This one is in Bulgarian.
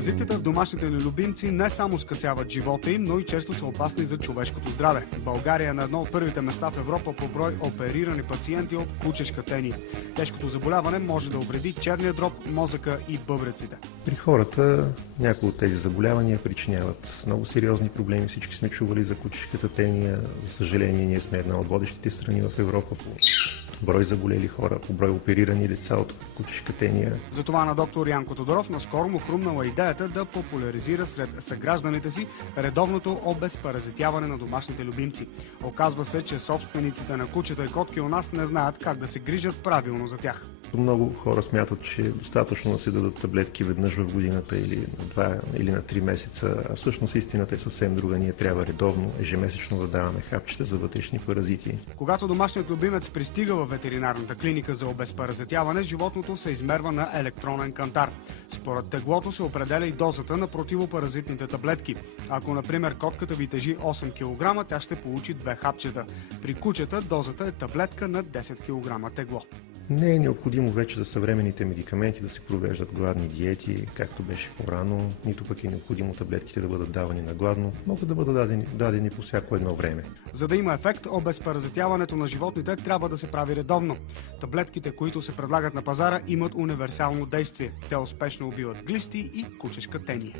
Паразитите в домашните ни любимци не само скъсяват живота им, но и често са опасни за човешкото здраве. България е на едно от първите места в Европа по брой оперирани пациенти от кучешка тения. Тежкото заболяване може да увреди черния дроб, мозъка и бъбреците. При хората някои от тези заболявания причиняват много сериозни проблеми. Всички сме чували за кучешката тения. За съжаление, ние сме една от водещите страни в Европа по брой заболели хора, по брой оперирани деца от кучешка тения. Затова на доктор Янко Тодоров наскоро му хрумнала идеята да популяризира сред съгражданите си редовното обезпаразитяване на домашните любимци. Оказва се, че собствениците на кучета и котки у нас не знаят как да се грижат правилно за тях. Много хора смятат, че е достатъчно да се дадат таблетки веднъж в годината или на 2 или на 3 месеца, а всъщност истината е съвсем друга. Ние трябва редовно, ежемесечно да даваме хапчета за вътрешни паразити. Когато домашният любимец пристига в ветеринарната клиника за обезпаразитяване, животното се измерва на електронен кантар. Според теглото се определя и дозата на противопаразитните таблетки. Ако, например, котката ви тежи 8 кг, тя ще получи 2 хапчета. При кучета дозата е таблетка на 10 кг тегло. Не е необходимо вече за съвременните медикаменти да се провеждат гладни диети, както беше по-рано, нито пък е необходимо таблетките да бъдат давани на гладно, могат да бъдат дадени по всяко едно време. За да има ефект, обезпаразитяването на животните трябва да се прави редовно. Таблетките, които се предлагат на пазара, имат универсално действие. Те успешно убиват глисти и кучешка тения.